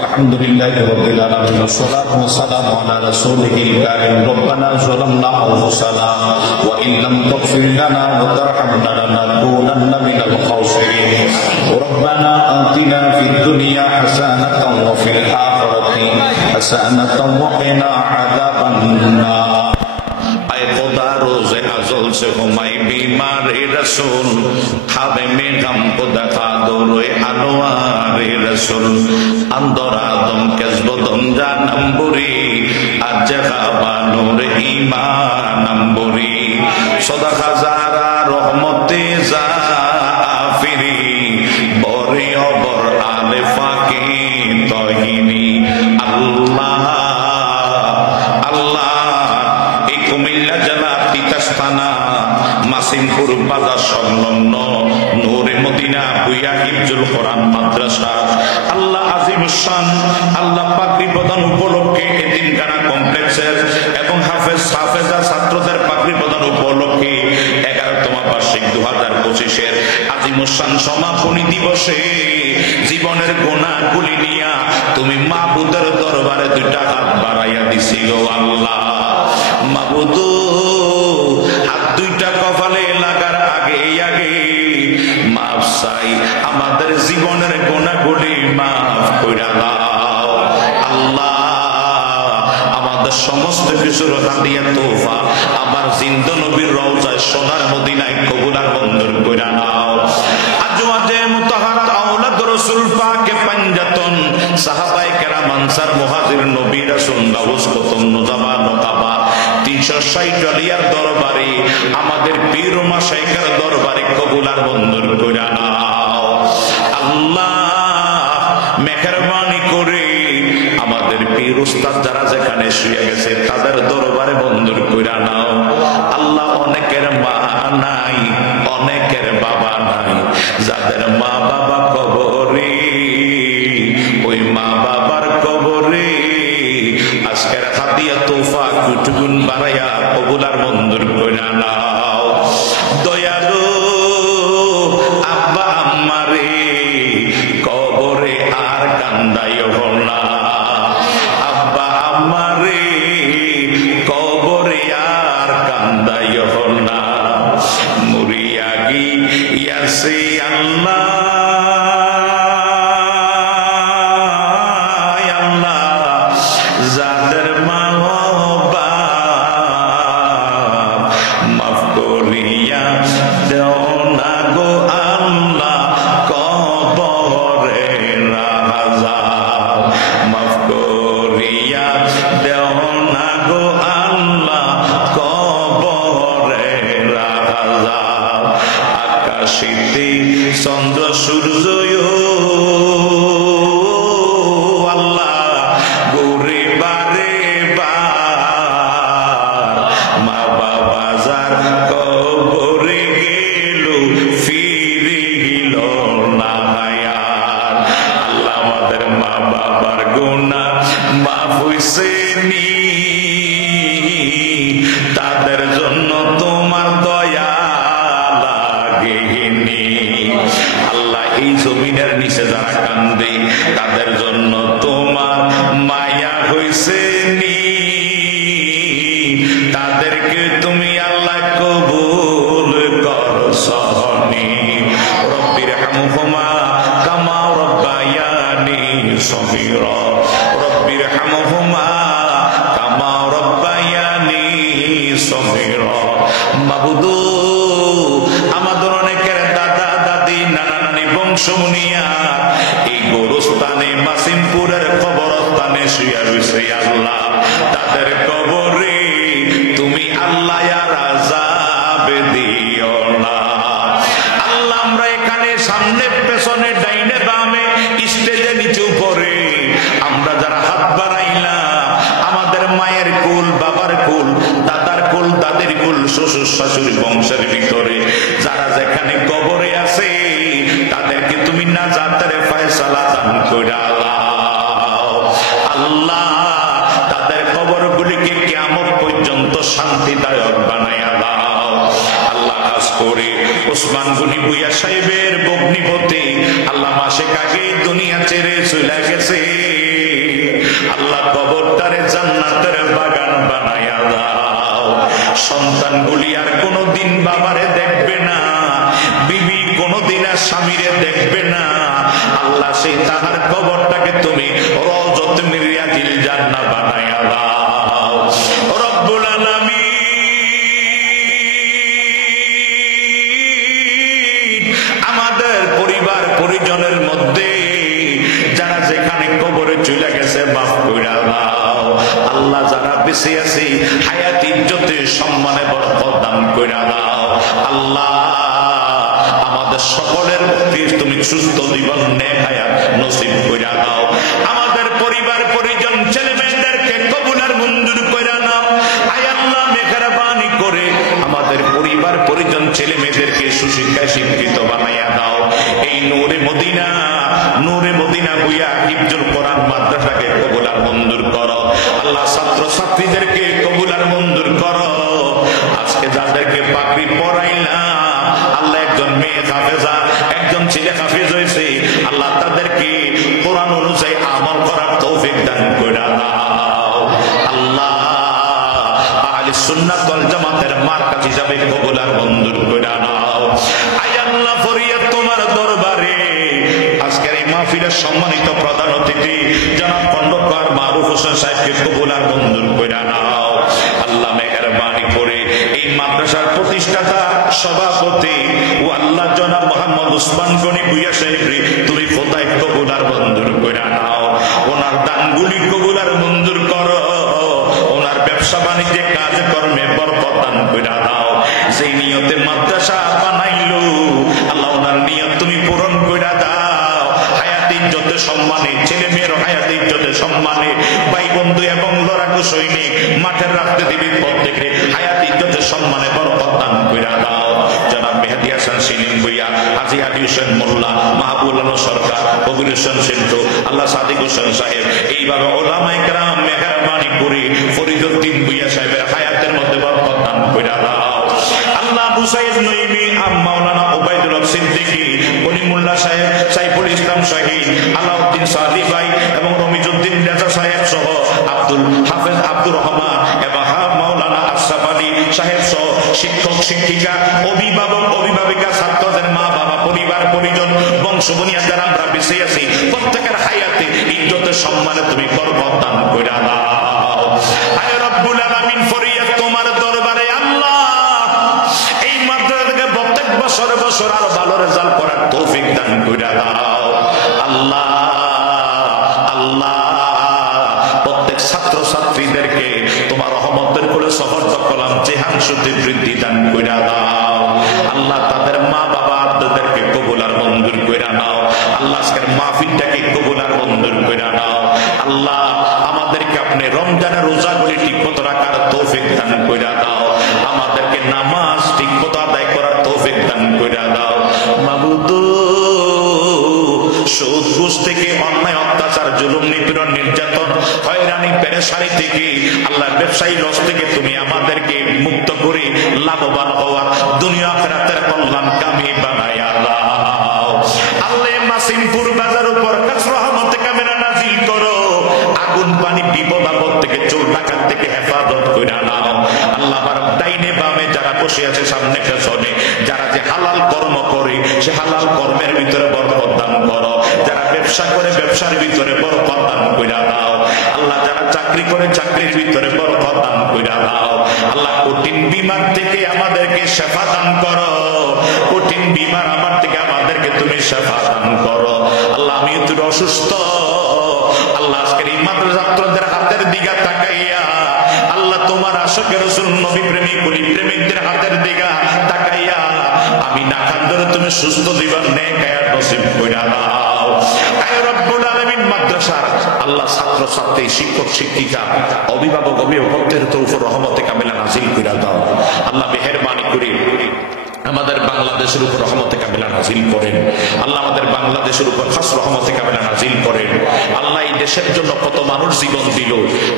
আলহামদুলিল্লাহি রাব্বিল আলামিন ওয়াসসালাতু ওয়াসসালামু আলা রাসূলিল কারীম রব্বানা যালামনা আনফুসানা ওয়া ইন লাম তাগফির লানা ওয়া তারহামনা লানাকুনান্না মিনাল খাসিরিন রব্বানা আতিনা ফিদ দুনিয়া হাসানাতাও ওয়া ফিল আখিরাতি হাসানাতাও ওয়া কিনা আযাবান নার। আয় খোদা রোজে আজল से हुमाई बीमार रसूल खाबे में गम को देखा दो रोए अनवार रसूल अंदर आदम कसबदम जानम्बुरी आज खाबानूर ईमानम्बुरी सदा खजारा रहमते जाफिरी बरे अबर आले फाके तहिनी अल्लाह अल्लाह কুমিল্লা জেলা তিতাসথানা মাসিমপুর বাজার সংলগ্ন নূরে মদিনা বুয়া হিফজুল কোরআন মাদ্রাসা আল্লাহ আজিমুস শান আল্লাহ পাগড়ি প্রদান উপলক্ষে এতিমখানা কমপ্লেক্সের এবং হাফেজা ছাত্রদের পাগড়ি প্রদান উপলক্ষে 11তম বার্ষিক 2025-এর আজিমুস শান সমাপনী দিবসে জীবনের গুনাহগুলি নিয়া তুমি মাবুদের দরবারে দুইটা হাত বাড়াইয়া দিছি গো আল্লাহ। মাবুদু হাত দুইটা কপালে লাগার আগে আগে মাফ চাই, আমাদের জীবনের গুনাহগুলি মাফ কইরা দাও আল্লাহ। আমাদের সমস্ত কিছুর হাদিয়া তোফা আমার জিন্দা নবীর রওজায় সোনার মদিনায় কবুল আর মঞ্জুর কইরা নাও। আজওয়াজে মুতাহহারাত আওলাদ রাসূল পাকে পাঞ্জাতন সাহাবায়ে কেরাম আনসার মুহাজির নবী রাসূল গাউস কুতুব নুজাবা নকাবা 360 আলিয়ার দরবারে আমাদের পীর ও মাশায়েখের দরবারে কবুল আর মঞ্জুর কইরা নাও আল্লাহ। মেহেরবানি করে আমাদের পীর উস্তাদ যারা যেখানে শুয়ে গেছে তাদের দরবারে মঞ্জুর কইরা নাও আল্লাহ। অনেকের মা নাই, অনেকের বাবা নাই, যাদের মা বাবা কবরে ওই মা বাবার কবরে আজকের হাদিয়া তোফা কুটুগুন বাড়াইয়া কবুল আর মঞ্জুর কইরা নাও। দয়ালু আব্বা আম্মারে কবরে আর কান্দাইও না, আব্বা আম্মারে কবরে আর কান্দাইও না। মরিয়া গিয়াছে আল্লাহ যাদের মা মাফ করিয়া দেও না গো আল্লাহ কবরে আযাব, মাফ করিয়া দেও না গো আল্লাহ কবরে আযাব। আকাশিতে চন্দ্র সূর্য তাদের জন্য তোমার দয়া লাগেনি আল্লাহ। এই জমিনের নিচে যারা কান্দে তাদের জন্য তোমার মায়া হইছে নি, তাদেরকে তুমি আল্লাহ কবুল করছনি। রব্বির হামহুমা কামা রব্বায়ানি সগীরা, রব্বির হামহুমা কামা রব্বায়ানি সগীরা। মাবুদু আমাদের অনেকের দাদা দাদি নানা নানি বংশ মুনিয়া এই গোরস্থানে মাসিমপুরের কবরস্থানে শুয়ে রয়েছে আল্লাহ। তাদের কবরে তুমি আল্লাহ আর আযাব দিও না আল্লাহ। আমরা এখানে সামনে পেছনে ডাইনে বামে স্টেজে নিচে উপরে আমরা যারা হাত বাড়াইলাম আমাদের মায়ের কুল, বাবার কুল, দাদার কুল, দাদির কুল, শ্বশুর শাশুড়ি বংশের ভিতরে যারা যেখানে কবরে আছে তাদেরকে তুমি নাজাতের ফয়সালা দান কইরা দাও আল্লাহ। তাদের কবরগুলিকে কিয়ামত পর্যন্ত শান্তিদায়ক বানাইয়া দাও আল্লাহ। কাজ করে ওসমান গনি ভূঁইয়া সাহেবের ভগ্নিপতি আল্লামা মাসে আগেই দুনিয়া ছেড়ে চলে গেছে। আল্লাহ কবরটারে জান্নাতের বাগান বানায়া দাও। সন্তানগুলি আর কোনদিন বাবারে দেখবে না, বিবি কোনদিন আর স্বামীরে দেখবে না। আল্লাহ সেই তাহার কবরটাকে তুমি রওজাত মিন রিয়াজিল জান্নাহ বানায়া দাও। রব্বুল আলামিন আমাদের পরিবার পরিজনের মধ্যে যারা যেখানে কবরে চলে গেছে মাফ কইরা দাও। আল্লাহ যারা বেঁচে আছে হায়াত ইজ্জতে সম্মানে বরকত দান কইরা দাও। আল্লাহ আমাদের সকলের তুমি সুস্থ জীবন নেক হায়াত নসিব কইরা দাও। আমাদের পরিবার পরিজন ছেলে মেয়েদেরকে কবুল আর মঞ্জুর কইরা নাও। আয় আল্লাহ মেহেরবানি করে আমাদের পরিবার পরিজন ছেলে মেয়েদেরকে সুশিক্ষায় শিক্ষিত বানাইয়া দাও। এই নূরে মদিনা বুয়া হিফজুল কোরআন মাদ্রাসাকে কবুল আর মঞ্জুর করো। আল্লাহ ছাত্র ছাত্রীদেরকে কবুল আর মঞ্জুর করো। আজকে যাদেরকে পাগড়ি পরাইলাম, আল্লাহ একজন মেয়ে হাফেজা, একজন ছেলে হাফেজ হয়েছে, আল্লাহ তাদেরকে কোরআন অনুযায়ী আমল করার তৌফিক দান করে দাও। আল্লাহ আহলে সুন্নাত ওয়াল জামাতের মার্কাজ হিসাবে কবুল আর মঞ্জুর করে নাও। আয় আল্লাহ ফরিয়াদ তোমার দরবারে আজকের এই মাহফিলের সম্মানিত প্রধান অতিথি জনাব খন্দকার মারুফ হোসেন সাহেবকে কবুল আর মঞ্জুর করে নাও। আল্লাহ মেহেরবানি করে এই মাদ্রাসার প্রতিষ্ঠাতা সভাপতি ও আল্লাহ জনাব মোহাম্মদ উসমান গনি ভূঁইয়া সাহেবরে তুমি খোদায় কবুল আর মঞ্জুর করে নাও। ওনার দানগুলি কবুল আর মঞ্জুর করো। ওনার ব্যবসা বাণিজ্যে কাজ কর্মে বরকত দান করে দাও। যেই নিয়তে মাদ্রাসা বানাইলো আল্লাহ ওনার নিয়ত তুমি পূরণ করে দাও। হায়াত ইজ্জতে সম্মানে, ছেলে মেয়ের হায়াত ইজ্জতে সম্মানে, ভাই বন্ধু এবং লড়াকু সৈনিক মাঠের রাখতে দিবি প্রত্যেকে হায়াত ইজ্জতে সম্মানে বরকত দান করে দাও। জনাব মেহেদী হাসান সিলিম ভূঁইয়া, হাজী আলী হোসেন মোল্লা, মাহবুব আলম সরকার, কবির হোসেন সিন্টু, আল্লাহ সাদিক হোসেন সাহেব, এইভাবে ওলামায়ে কেরাম মেহেরবানি করে ফরিদউদ্দিন ভূঁইয়া সাহেবের হায়াতের মধ্যে বরকত দান করে দাও। আল্লাহ আবু সাইদ নঈমী, মাওলানা উবাইদুল হক সিদ্দিকী, কলিমুল্লাহ সাহেব, সাইফুল ইসলাম শহীদ, আলাউদ্দিন সাদি ভাই এবং রমিজউদ্দিন রেজা সাহেব সহ আব্দুল হাফেজ আব্দুর রহমান এবং মাওলানা আশরাফ আলী সাহেব সহ শিক্ষক শিক্ষিকা, অভিভাবক অভিভাবিকা, ছাত্রদের মা বাবা, পরিবার পরিজন, বংশ বুনিয়াদ যারা আমরা বেঁচে আছি প্রত্যেকের হায়াতে ইজ্জতের সম্মানে তুমি বরকত দান করে দাও। আয় রব্বুল আলামিন ফরিয়াদ তোমার দরবারে আল্লাহ এই মাদ্রাসা থেকে প্রত্যেক বছর আরো ভালো রেজাল্ট করার তৌফিক দান করে দাও। আল্লাহ আল্লাহ প্রত্যেক ছাত্র ছাত্রীদেরকে তোমার রহমতের কোলে সফর করলাম জেহান শুদ্ধি বৃদ্ধি দান করে দাও। আল্লাহ তাদের মা বাবা আপনাদেরকে কবুল আর মঞ্জুর করে নাও। আল্লাহ আজকের মাহফিলটাকে কবুল আর মঞ্জুর করে নাও। আল্লাহ আমাদেরকে আপনি রমজানের রোজাগুলি ঠিক মতো রাখার তৌফিক দান করে দাও। আমাদেরকে নামাজ ঠিক মতো আদায় করার তৌফিক দান করে দাও। মাবুদ সুদ ঘুষ থেকে, অন্যায় অত্যাচার, জুলুম নিপীড়ন নির্যাতন হয়রানি পেরেশানি থেকে, আল্লাহ ব্যবসায়ী লস থেকে তুমি আমাদেরকে মুক্ত করে লাভবান হওয়ার দুনিয়া আখিরাতের কল্যাণ কামি বানায়া দাও। আল্লাহ মাসিমপুর বাজার উপর কাছ রহমতে কামেলা নাজিল করো। আগুন পানি বিপদ আপদ থেকে, চোর ডাকাত থেকে হেফাজত করে নাও। আল্লাহ আমার ডাইনে বামে যারা বসে আছে সামনে পেছনে, যারা যে হালাল কর্ম করে সে হালাল কর্মের ভিতরে বরকত দান করো। যারা ব্যবসা করে ব্যবসার ভিতরে বরকত দান করে দাও। আল্লাহ যারা চাকরি করে চাকরির ভিতরে বরকত দান করে দাও। আল্লাহ কঠিন বিমার থেকে আমাদেরকে শেফা দান করো। কঠিন বিমার আমার থেকে আমাদেরকে তুমি শেফা দান করো। আল্লাহ আমি তুই অসুস্থ, আল্লাহ আজকের এই মাদ্রাসাদের হাতের দিকে তাকাইয়া আল্লাহ তোমার আশিকের রাসূল নবী প্রেমিক বলি প্রেমিকদের হাতের দিকে তাকাইয়া আমি নাকান ধরে তুমি সুস্থ জীবন নেক হায়াত নসিব কইরা দাও। আয় রব্বুল আলামিন মাদ্রাসার আল্লাহ ছাত্র ছাত্রী, শিক্ষক শিক্ষিকা, অভিভাবক অভিভাবকদের উপর রহমতে কামিলা নাযিল কইরা দাও। আল্লাহ মেহেরবানি করে আমাদের বাংলাদেশের উপর রহমতে কামিলা নাযিল করেন। আল্লাহ আমাদের বাংলাদেশের উপর খাস রহমতে কামিলা নাযিল করেন। আল্লাহ দেশের জন্য কত মানুষ জীবন দিল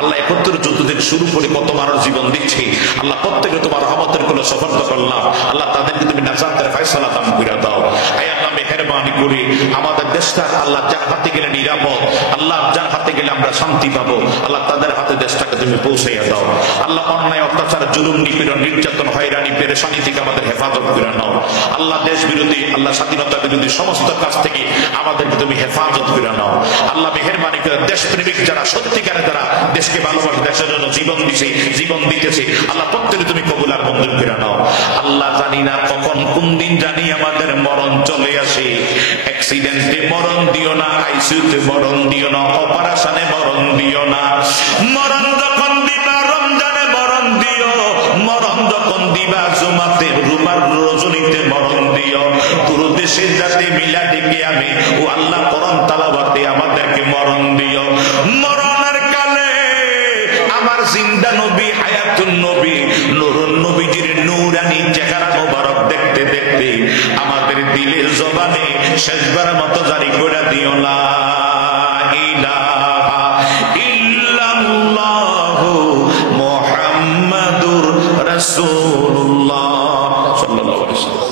আল্লাহ, 71 যুদ্ধ থেকে শুরু করে কত মানুষ জীবন দিচ্ছে আল্লাহ, প্রত্যেকে তোমার রহমতের কোলে সফর্দ করলাম আল্লাহ, তাদেরকে তুমি নাজাতের ফয়সালা দান করে দাও। আয় আল্লাহ মেহেরবানি করে আমাদের দেশটা আল্লাহ যার হাতে গেলে নিরাপদ, আল্লাহ যার হাতে গেলে আমরা শান্তি পাবো আল্লাহ, তাদের হাতে দেশটাকে তুমি পৌঁছাইয়া দাও আল্লাহ। অন্যায় অত্যাচার জুলুম নিপীড়ন নির্যাতন হয়রানি পেরেশানি থেকে আমাদের হেফাজত করে নাও আল্লাহ। দেশ বিরোধী আল্লাহ স্বাধীনতা বিরোধী সমস্ত কাজ থেকে আমাদেরকে তুমি হেফাজত করে নাও আল্লাহ। মেহেরবানি করে দেশপ্রেমিক যারা সত্যিকারে যারা দেশকে ভালোবাসে, দেশের জন্য জীবন দিছে জীবন দিতেছে আল্লাহ, প্রত্যেকে তুমি কবুল আর মঞ্জুর করে নাও আল্লাহ। জানি না কখন কোন দিন জানি আমাদের মরণ চলে আসে, অ্যাক্সিডেন্টে মরণ দিও না, আইসিইউতে মরণ দিও না, অপারেশনে মরণ দিও না। মরণ যখন দিবা রমজানে মরণ দিও, মরণ যখন দিবা জুমাতে রুমার রজনীতে মরণ দিও, পুরো দেশের যাতে মিলাদে কিয়ামে ও আল্লাহ কোরআন তেলাওয়াতে আমাদেরকে মরণ দিও। মরণের কালে আমার জিন্দা নবী হায়াতুন নবী নূরুন নবীজির নূরানি চেহারা মোবারক দেখতে দেখতে আমাদের দিলের জবানে শেষবার মতো জারি করে দিও লা ইলাহা ইল্লাল্লাহু মুহাম্মাদুর রাসূলুল্লাহ সাল্লাল্লাহু আলাইহি ওয়াসাল্লাম।